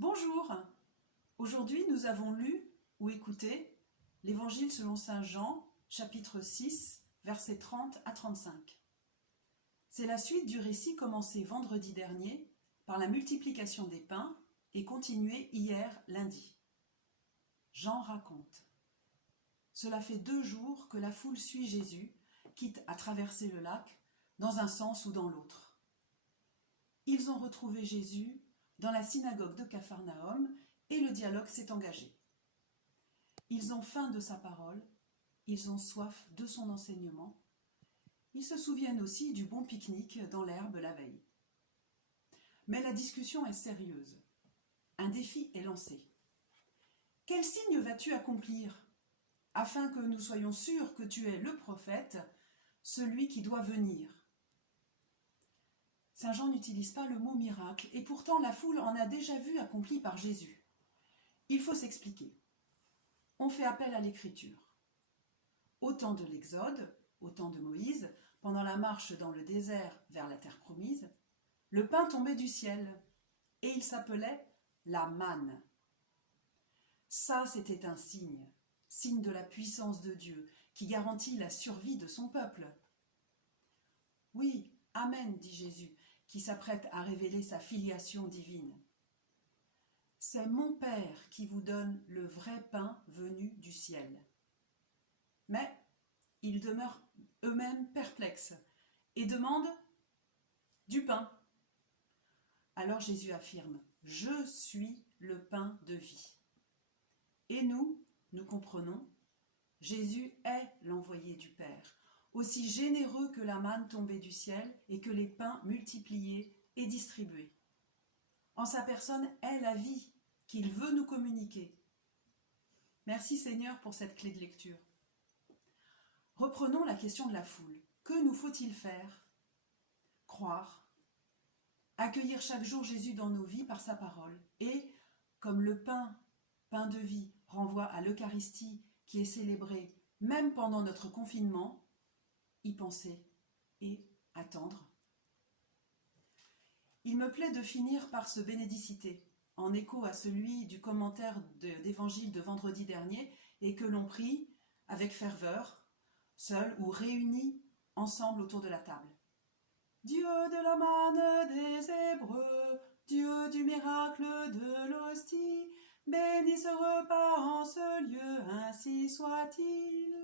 Bonjour. Aujourd'hui, nous avons lu ou écouté l'Évangile selon saint Jean, chapitre 6, versets 30 à 35. C'est la suite du récit commencé vendredi dernier par la multiplication des pains et continué hier lundi. Jean raconte. Cela fait 2 jours que la foule suit Jésus, quitte à traverser le lac, dans un sens ou dans l'autre. Ils ont retrouvé Jésus dans la synagogue de Capharnaüm et le dialogue s'est engagé. Ils ont faim de sa parole, ils ont soif de son enseignement, ils se souviennent aussi du bon pique-nique dans l'herbe la veille. Mais la discussion est sérieuse. Un défi est lancé. Quel signe vas-tu accomplir, afin que nous soyons sûrs que tu es le prophète, celui qui doit venir ? Saint Jean n'utilise pas le mot miracle, et pourtant la foule en a déjà vu accompli par Jésus. Il faut s'expliquer. On fait appel à l'écriture. Au temps de l'Exode, au temps de Moïse, pendant la marche dans le désert vers la terre promise, le pain tombait du ciel, et il s'appelait la manne. Ça, c'était un signe de la puissance de Dieu, qui garantit la survie de son peuple. Oui, Amen, dit Jésus, qui s'apprête à révéler sa filiation divine. C'est mon Père qui vous donne le vrai pain venu du ciel. Mais ils demeurent eux-mêmes perplexes et demandent du pain. Alors Jésus affirme, « Je suis le pain de vie ». Et nous comprenons, Jésus est l'envoyé du Père, aussi généreux que la manne tombée du ciel et que les pains multipliés et distribués. En sa personne est la vie qu'il veut nous communiquer. Merci Seigneur pour cette clé de lecture. Reprenons la question de la foule. Que nous faut-il faire ? Croire, accueillir chaque jour Jésus dans nos vies par sa parole et, comme le pain de vie, renvoie à l'Eucharistie qui est célébrée même pendant notre confinement, y penser et attendre. Il me plaît de finir par ce bénédicité, en écho à celui du commentaire d'évangile de vendredi dernier, et que l'on prie avec ferveur, seul ou réunis ensemble autour de la table. Dieu de la manne des Hébreux, Dieu du miracle de l'hostie, bénis ce repas en ce lieu, ainsi soit-il.